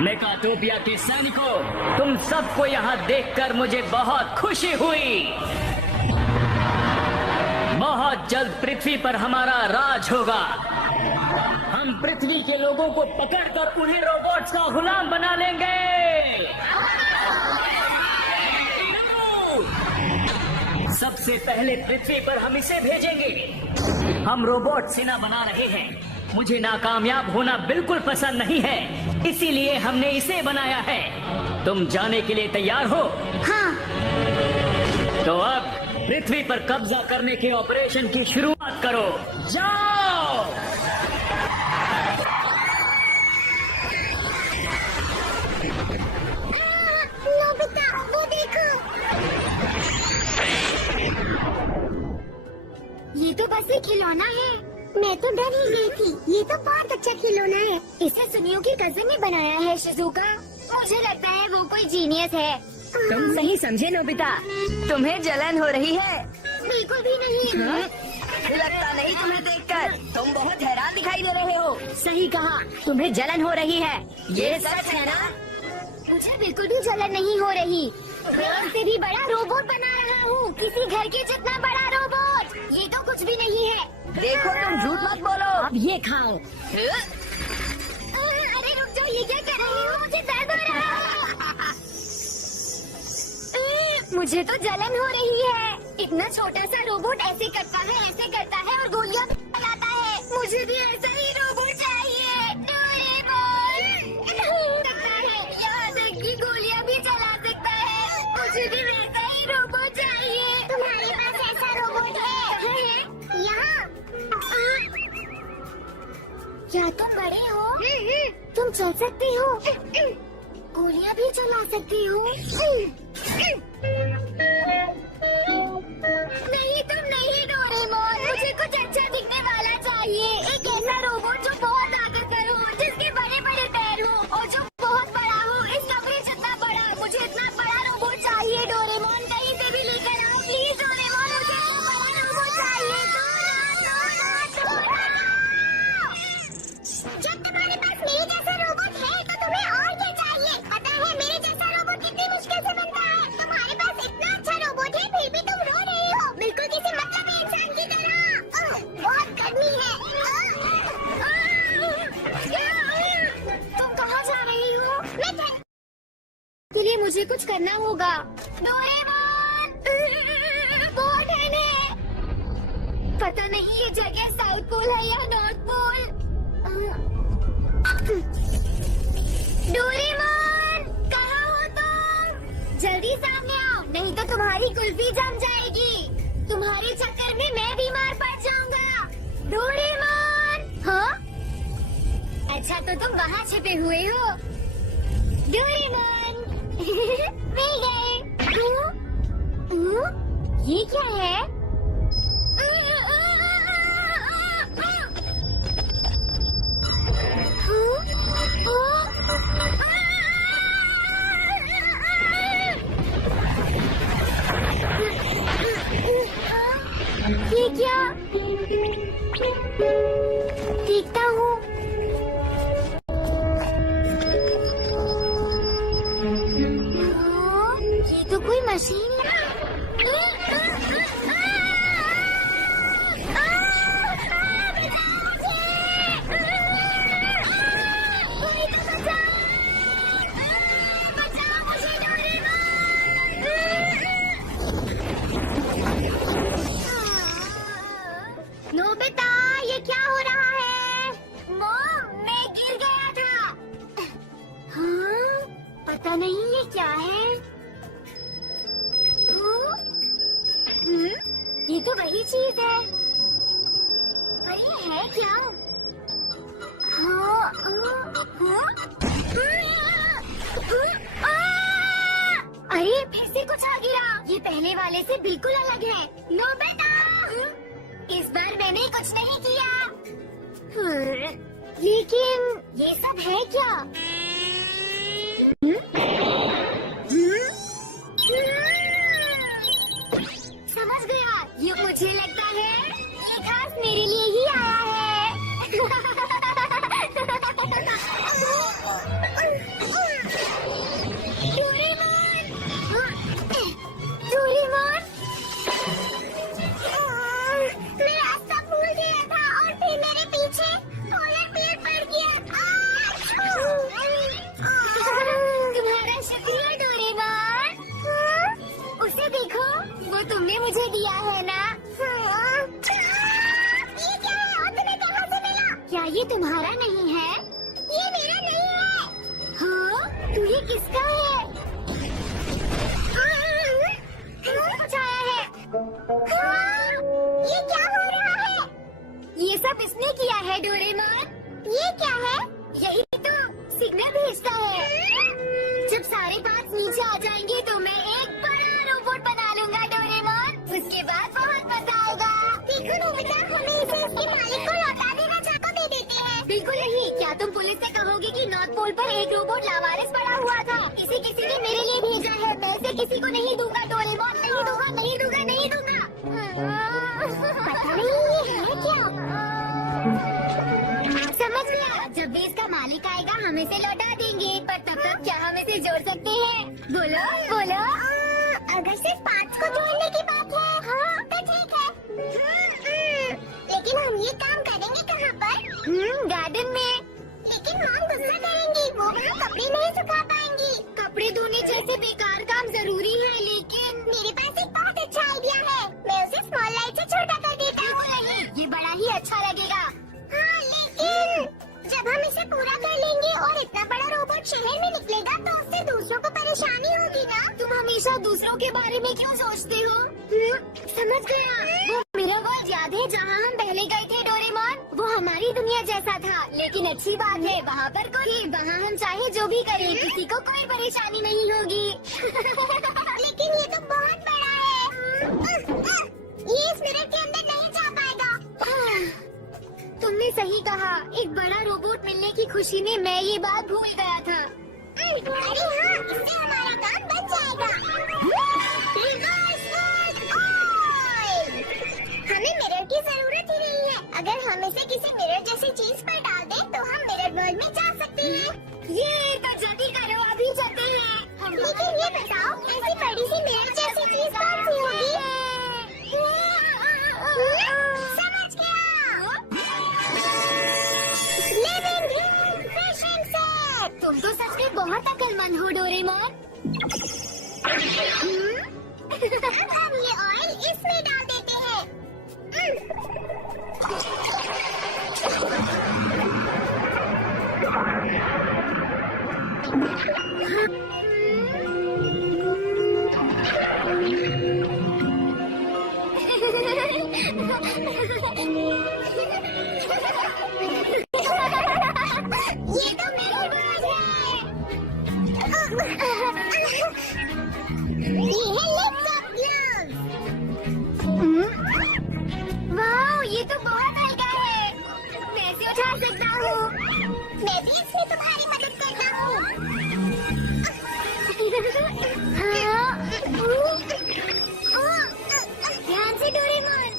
मेकाटोपिया के सैनिकों, तुम सबको यहाँ देखकर मुझे बहुत खुशी हुई। बहुत जल्द पृथ्वी पर हमारा राज होगा। हम पृथ्वी के लोगों को पकड़कर उन्हें रोबोट्स का गुलाम बना लेंगे। सबसे पहले पृथ्वी पर हम इसे भेजेंगे। हम रोबोट सेना बना रहे हैं। मुझे नाकामयाब होना बिल्कुल पसंद नहीं है, इसीलिए हमने इसे बनाया है। तुम जाने के लिए तैयार हो? हाँ। तो अब पृथ्वी पर कब्जा करने के ऑपरेशन की शुरुआत करो। जाओ। नोबिता, वो देखो। ये तो बस एक खिलौना है। मैं तो डर ही गई थी। ये तो बहुत अच्छा खिलौना है। इसे सुनियो की कजन ने बनाया है शिजुका। मुझे लगता है वो कोई जीनियस है। तुम सही समझे नोबिता। तुम्हें जलन हो रही है? बिल्कुल भी नहीं। लगता नहीं तुम्हें देखकर। तुम बहुत हैरान दिखाई दे रहे हो। सही कहा, तुम्हें जलन हो रही है। ये सच है ना? मुझे बिल्कुल भी जलन नहीं हो रही। मैं इससे भी बड़ा रोबोट बना रहा हूँ। किसी घर के जितना बड़ा रोबोट। ये तो कुछ भी नहीं है। देखो तुम झूठ मत बोलो। अब ये खाओ। अरे रुक जाओ, ये क्या कर रही हो? मुझे दर्द हो रहा है। मुझे तो जलन हो रही है। इतना छोटा सा रोबोट ऐसे करता है और गोलियां भी चलाता है। मुझे भी ऐसा ही रोबोट चाहिए। डोरेमोन। सकता है, यहाँ तक कि गोलियां भी चला सकता है। मुझे भी वैसा ही रोबोट चाहिए। तुम्हारे पास ऐसा रोबोट है? यहाँ। क्या तुम बड़े हो? तुम चल सकते हो? गोलियां भी चला सकते हो? नहीं, तुम नहीं डोरेमोन। मुझे कुछ अच्छा दिखने वाला चाहिए। एक ऐसा रोबोट जो बहुत ताकतवर हो, जिसके बड़े बड़े पैर हो और जो बहुत बड़ा हो। इस कमरे जितना बड़ा। मुझे इतना बड़ा रोबोट चाहिए डोरेमोन। कहीं से भी लेकर आओ प्लीज डोरेमोन। मुझे वो बड़ा रोबोट चाहिए। जब तुम्हारे पास मेरे जैसा रोबोट है तो तुम्हें और क्या चाहिए? पता है मेरे जैसा रोबोट कितनी मुश्किल से बनता है। तुम्हारे पास इतना अच्छा रोबोट है फिर भी तुम रो रहे हो। बिल्कुल किसी मतलबी इंसान की तरह। बहुत गर्मी है। तुम कहाँ जा रही हो? मैं ठंड के लिए मुझे कुछ करना होगा। डोरेमोन, बहुत ठंड है। पता नहीं ये जगह साउथ पोल है या नॉर्थ पोल। डोरेमोन, कहाँ हो तुम? जल्दी सामने आओ, नहीं तो तुम्हारी कुल्फी जम जाएगी। तुम्हारे चक्कर में मैं बीमार पड़ जाऊंगा। डोरेमोन। हाँ? अच्छा तो तुम वहाँ छिपे हुए हो। डोरेमोन। मिल गए। ये क्या है? ये क्या? देखता हूँ। ये तो कोई मशीन है। नोबिता, ये क्या हो रहा है? मॉम, मैं गिर गया था। हाँ? पता नहीं ये क्या है। ये तो वही चीज है। पर ये है क्या? हाँ, अरे फिर से कुछ आ गिरा। ये पहले वाले से बिल्कुल अलग है। नोबिता, इस बार मैंने कुछ नहीं किया। लेकिन ये सब है क्या? समझ गया। ये मुझे लगता है ये खास मेरे लिए ही आया है। डोरेमोन, मैं रास्ता भूल गया था और फिर मेरे पीछे पोलर बेयर पड़ गया। तुम्हारा शुक्रिया डोरेमोन। उसे देखो, वो तुमने मुझे दिया है ना? ये क्या है और तुम्हें कहाँ से मिला? क्या ये तुम्हारा नहीं है? ये मेरा नहीं है। हाँ, तो ये किसका है? कुछ आया है। हाँ, ये क्या हो रहा है? ये सब इसने किया है डोरेमोन। ये क्या है? यही तो सिग्नल भेजता है। जब सारे पार्ट्स नीचे आ जाएंगे तो मैं एक बड़ा रोबोट बना लूंगा डोरेमोन। उसके बाद बहुत मजा आएगा। देखो नोबिता, हमें इसे उसके मालिक को लौटा देना चाहता दे देते हैं। बिल्कुल नहीं। क्या तुम पुलिस से कहोगे कि नॉर्थ पोल पर एक रोबोट लावारिस पड़ा हुआ था? इसे किसी ने मेरे लिए भेजा है। मैं इसे किसी को नहीं दूंगा डोरेमोन। नहीं दूंगा, नहीं दूंगा, नहीं दूंगा। पता नहीं ये है क्या? समझ गया। जब भी इसका मालिक आएगा हम इसे लौटा देंगे। पर तब तक क्या हम इसे जोड़ सकते हैं? बोलो बोलो। अगर सिर्फ पार्ट्स को जोड़ने की बात है, हाँ तो ठीक है। लेकिन हम ये काम करेंगे कहाँ पर? गार्डन में। लेकिन मॉम गुस्सा करेंगी। वो वहाँ कपड़े नहीं सुखा पाएंगी। कपड़े धोने जैसे बेकार काम जरूरी है। लेकिन मेरे पास एक बहुत अच्छा आइडिया है। मैं उसे स्मॉल लाइट से छोटा कर देता हूँ। नहीं, ये बड़ा ही अच्छा लगेगा। हाँ, लेकिन जब हम इसे पूरा कर लेंगे और इतना बड़ा रोबोट शहर में निकलेगा तो उससे दूसरों को परेशानी होगी ना? तुम हमेशा दूसरों के बारे में क्यों सोचते हो? समझ गया। वो मेरा वर्ल्ड याद है जहाँ हम पहले गए थे डोरेमोन? वो हमारी दुनिया जैसा था। लेकिन अच्छी बात है वहाँ पर वहाँ हम चाहे जो भी करें किसी को कोई परेशानी नहीं होगी। लेकिन ये तो बहुत बड़ा है। ये इस मिनट के अंदर नहीं जा पाएगा। तुमने सही कहा। एक बड़ा रोबोट मिलने की खुशी में मैं ये बात भूल गया था। अरे हाँ, इससे हमारा काम बन जाएगा। हमें मिरर की जरूरत ही नहीं है। अगर हम इसे किसी मिरर जैसी चीज पर डाल दें तो हम मिरर वर्ल्ड में जा सकते हैं। ये तो जल्दी करो, अभी चलते हैं। लेकिन ये बताओ, ऐसी बड़ी सी मिरर जैसी चीज कौन सी होगी? समझ गया। Living room freshing set. तुम तो सच में बहुत अक्लमंद हो डोरेमोन। अब हम ये ऑयल इसमें डाल देते हैं। ये तो मेरी बात है। ये है लैपटॉप ग्लव्स। वाह, ये तो बहुत हल्का है। मैं इसे उठा सकता हूँ। मैं भी इससे तुम्हारी मदद करता हूँ। ध्यान से डोरेमोन।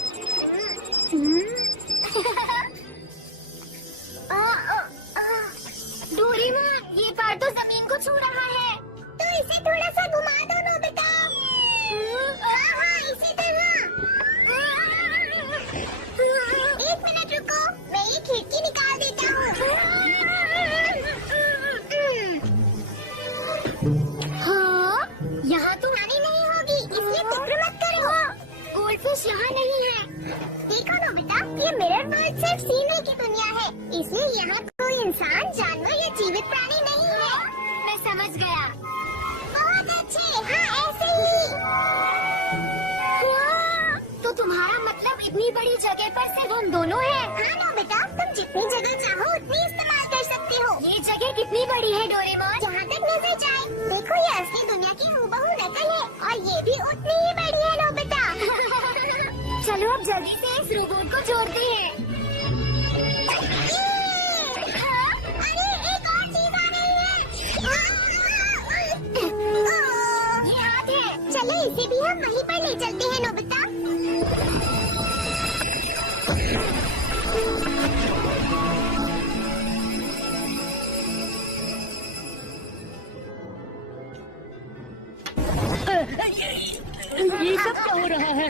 डोरेमोन, ये पार तो जमीन को छू रहा है। तो इसे थोड़ा सा घुमा दो नोबिता। हाँ, इसी तरह। एक मिनट रुको, मैं ये खिड़की निकाल देता हूँ। हाँ, यहाँ तो आनी नहीं होगी, इसलिए फिक्र मत करो। गोल्डफिश यहाँ नहीं है। देखो नोबिता, ये मिरर वर्ल्ड सिर्फ सीने की दुनिया है, इसलिए यहाँ कोई इंसान, जानवर या जीवित प्राणी नहीं है। मैं समझ गया। बहुत अच्छे। हाँ, ऐसे ही। तो तुम्हारा मतलब इतनी बड़ी जगह पर सिर्फ हम दोनों हैं? हाँ नोबिता, तुम जितनी जगह चाहो उतनी इस्तेमाल कर सकते सकते हो। ये जगह कितनी बड़ी है डोरेमोन? जहाँ तक नजर जाए। देखो ये असली दुनिया की हूबहू नकल है और ये भी उतनी ही बड़ी है नोबिता। चलो अब जल्दी से इस रोबोट को जोड़ते हैं। अरे एक और चीज आ रही है। ये हाथ है। चलो इसे भी हम वहीं पर ले चलते हैं नोबिता। ये सब क्या हो रहा है?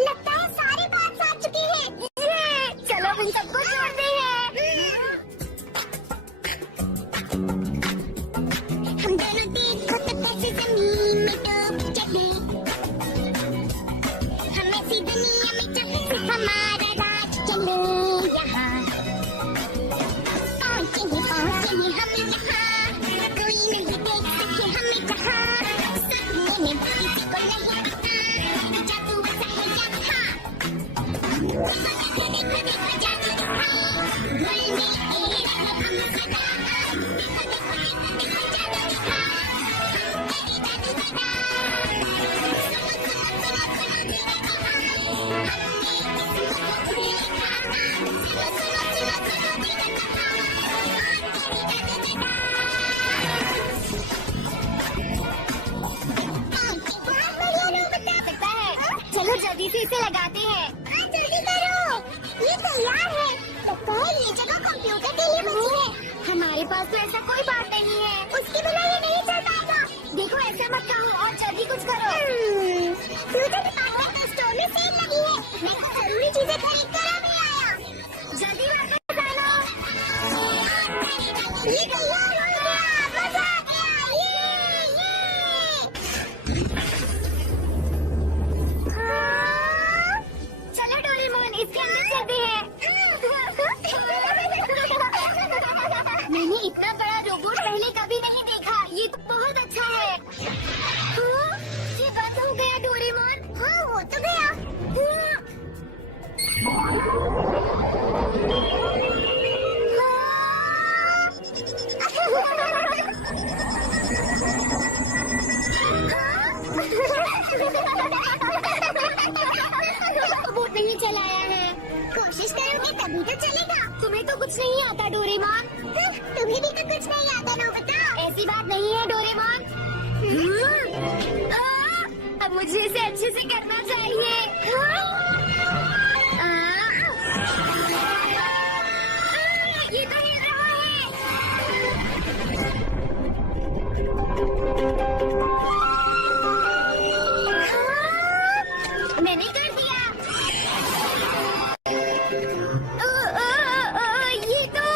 लगता है सारे पार्ट्स आ चुके हैं। चलो इन सबको जोड़ते हैं। हम दोनों देखो तो कैसे जमीन में डूब चले। हम ऐसी दुनिया में जहाँ सिर्फ हमारा राज चले। यहाँ पहुँचे हम यहाँ, कोई नहीं देख सके हमें जहाँ। सपने में किसी को नहीं पता, जादू ऐसा है यहाँ। देखो देखो देखो जादू यहाँ, घुल मिल के रहे हम सदा। देखो देखो देखो देखो जादू यहाँ, हम तेरी जादू सदा। सुनो सुनो सुनो सुनो धीरे कहा, हमने किस्मत को लिखा। सुनो सुनो सुनो सुनो धीरे कहा, हम तेरी जादू सदा। चलो जल्दी से इसे लगाते हैं। जल्दी करो, ये तैयार है। लगता है ये जगह कंप्यूटर के लिए बनी है। हमारे पास तो ऐसा कोई बात नहीं है, उसके बिना ये नहीं चल पाएगा। देखो ऐसा मत कहो और जल्दी कुछ करो। कंप्यूटर डिपार्टमेंट स्टोर में सेल लगी है। मैं तो जरूरी चीजें खरीद कर अभी आया। जल्दी वापस आना। ये तैयार हो गया, मजा आ गया। ये चलो डोरेमोन इसके अंदर चलते हैं। मैंने इतना बड़ा रोबोट पहले कभी नहीं देखा। ये तो बहुत अच्छा है। ये बंद हो गया डोरेमोन। हाँ हो तो गया। रोबोट नहीं चलाया है। कोशिश करोगे तभी तो चलेगा। तुम्हें तो कुछ नहीं आता डोरेमोन। तुम्हें भी तो कुछ नहीं आता नोबिता। ऐसी बात नहीं है डोरेमोन। अब मुझे इसे अच्छे से करना चाहिए। ये तो हिल रहा है। मैंने कर दिया। ये तो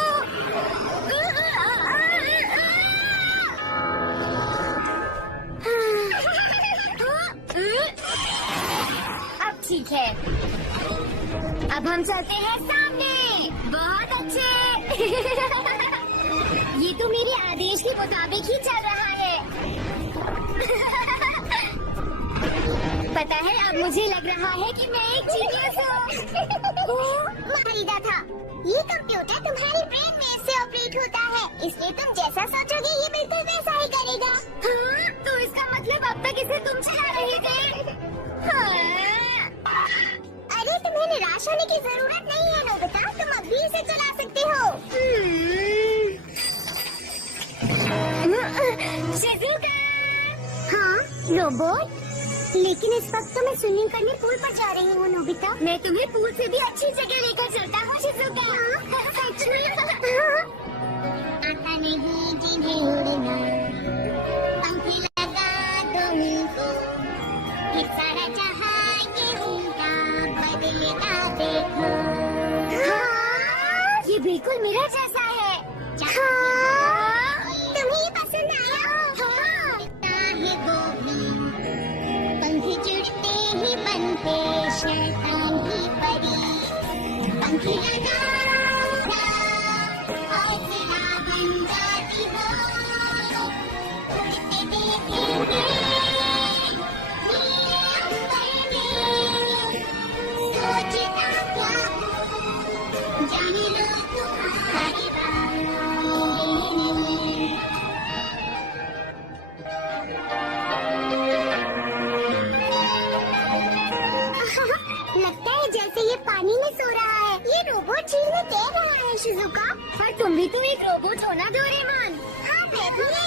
अब ठीक है। अब हम चलते हैं सामने। बहुत अच्छे। ये तो मेरे आदेश के मुताबिक ही चल रहा है। पता है अब मुझे लग रहा है कि मैं एक जीनियस हूँ। खरीदा था। ये कंप्यूटर तुम्हारी ब्रेन वेव से ऑपरेट होता है, इसलिए तुम जैसा सोचोगे ये बिल्कुल वैसा ही करेगा। हाँ? तो इसका मतलब अब तक इसे तुम चला रहे थे? हाँ? अरे तुम्हें निराश होने की जरूरत नहीं है नोबिता, तुम अब भी इसे चला सकते हो। हाँ रोबोट, लेकिन इस वक्त तो मैं स्विमिंग करने पूल पर जा रही हूँ नोबिता। मैं तुम्हें पूल से भी अच्छी जगह लेकर चलता हूँ शिज़ुका। आता नहीं जिन्हें उड़ना, पंख लगा दो उनको, फिर सारा जहां ये उनका बदलेगा देखो। ये बिल्कुल मेरा जैसा है। तुम्हें ये पसंद आया? है वो भी पंख जुड़ते ही बनते शैतान की परी। पंख लगा हौसला बन जाती हो, उड़ते देखेंगे नीले अंबर में, सोचना क्या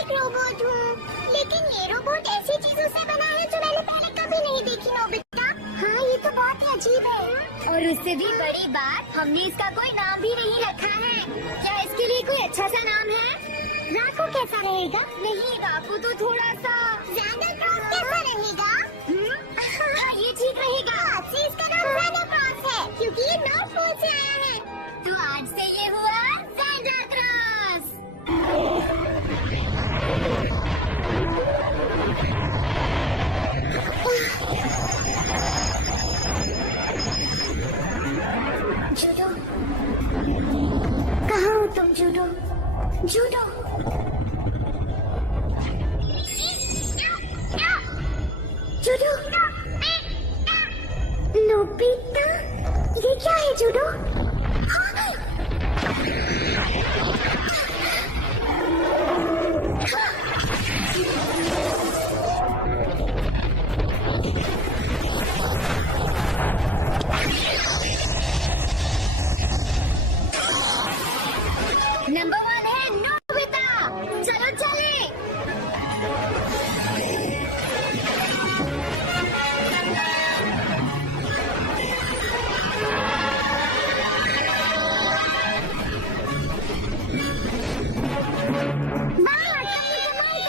एक रोबोट हूँ, लेकिन ये रोबोट ऐसी चीजों से बना है जो मैंने पहले कभी नहीं देखी नोबिता। हाँ, ये तो बहुत ही अजीब है। और उससे भी बड़ी बात, हमने इसका कोई नाम भी नहीं रखा है। क्या इसके लिए कोई अच्छा सा नाम है? राकू कैसा रहेगा? नहीं, राकू तो थोड़ा सा। ज़ैंडा क्रॉस कैसा रहेगा? हाँ, ये ठीक रहेगा। आज से इसका नाम ज़ैंडा क्रॉस है, क्योंकि ये नॉर्थ पोल से आया है। तो आज से ये हुआ ज़ैंडा क्रॉस। जूडो, कहाँ हो तुम जूडो? जूडो, जूडो, नोबिता, ये क्या है जूडो? नंबर 1 है नोबिता, चलो चले।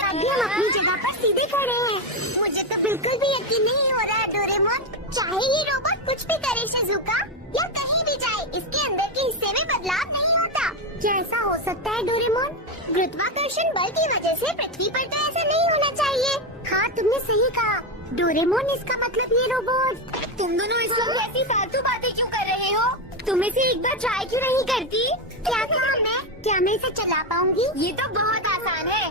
अभी हम अपनी जगह पर सीधे खड़े हैं। मुझे तो बिल्कुल भी यकीन नहीं हो रहा है डोरेमोन, चाहे ये रोबोट कुछ भी करे शिज़ुका या कहीं भी जाए, इसके अंदर के हिस्से में बदलाव नहीं होता। क्या ऐसा हो सकता है डोरेमोन? गुरुत्वाकर्षण बल की वजह से पृथ्वी पर तो ऐसा नहीं होना चाहिए। हाँ, तुमने सही कहा डोरेमोन, इसका मतलब ये रोबोट। तुम दोनों इस वक्त ऐसी फालतू बातें क्यों कर रहे हो? तुम इसे एक बार ट्राई क्यों नहीं करती? क्या काम है? क्या मैं इसे चला पाऊंगी? ये तो बहुत आसान है।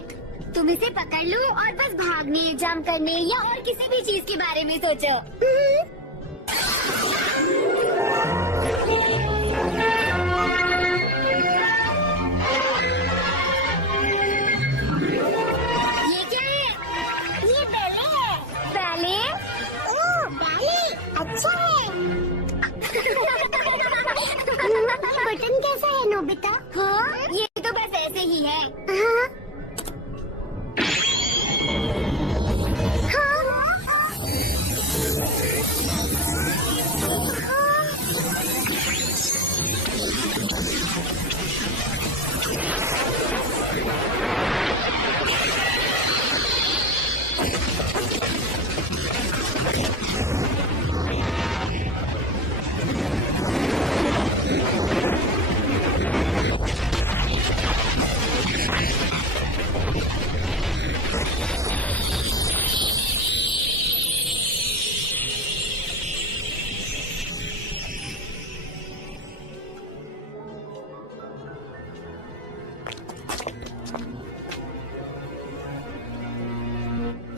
तुम इसे पकड़ लो और बस भागने, जंप करने या और किसी भी चीज के बारे में सोचो। ये क्या है? ये बैले है। बैले? ओह, बैले अच्छा है। बटन कैसा है नोबिता? हाँ, ये तो बस ऐसे ही है। हाँ।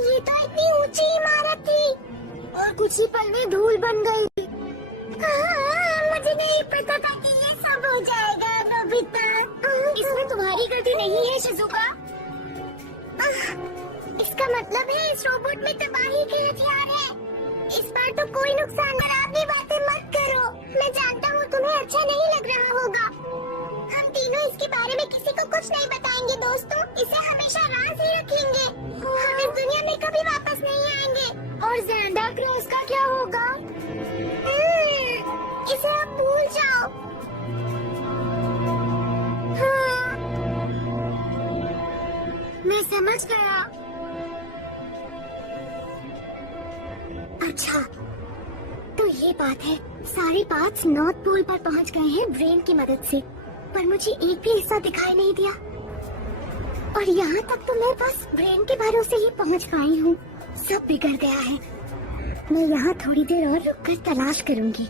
ये तो इतनी ऊंची इमारत थी और कुछ ही पल में धूल बन गई। मुझे नहीं पता था कि ये सब हो जाएगा नोबिता। इसमें तुम्हारी गलती नहीं है शिज़ुका। इसका मतलब है इस रोबोट में तबाही के हथियार है। इस बार तो कोई नुकसान डरावनी बातें मत करो। मैं जानता हूँ तुम्हें अच्छा नहीं लग रहा होगा। हम तीनों इसके बारे में किसी को कुछ नहीं बताएंगे दोस्तों। इसे हमेशा राज ही रखेंगे। हम इस दुनिया में कभी वापस नहीं आएंगे। और ज़ैंडा क्रॉस का क्या होगा? इसे आप भूल जाओ। हाँ, मैं समझ गया। अच्छा, तो ये बात है, सारे पार्ट्स नॉर्थ पोल पर पहुंच गए हैं ब्रेन की मदद से, पर मुझे एक भी हिस्सा दिखाई नहीं दिया। और यहाँ तक तो मैं बस ब्रेन के भरोसे ही पहुँच पाई हूँ। सब बिगड़ गया है। मैं यहाँ थोड़ी देर और रुककर तलाश करूँगी।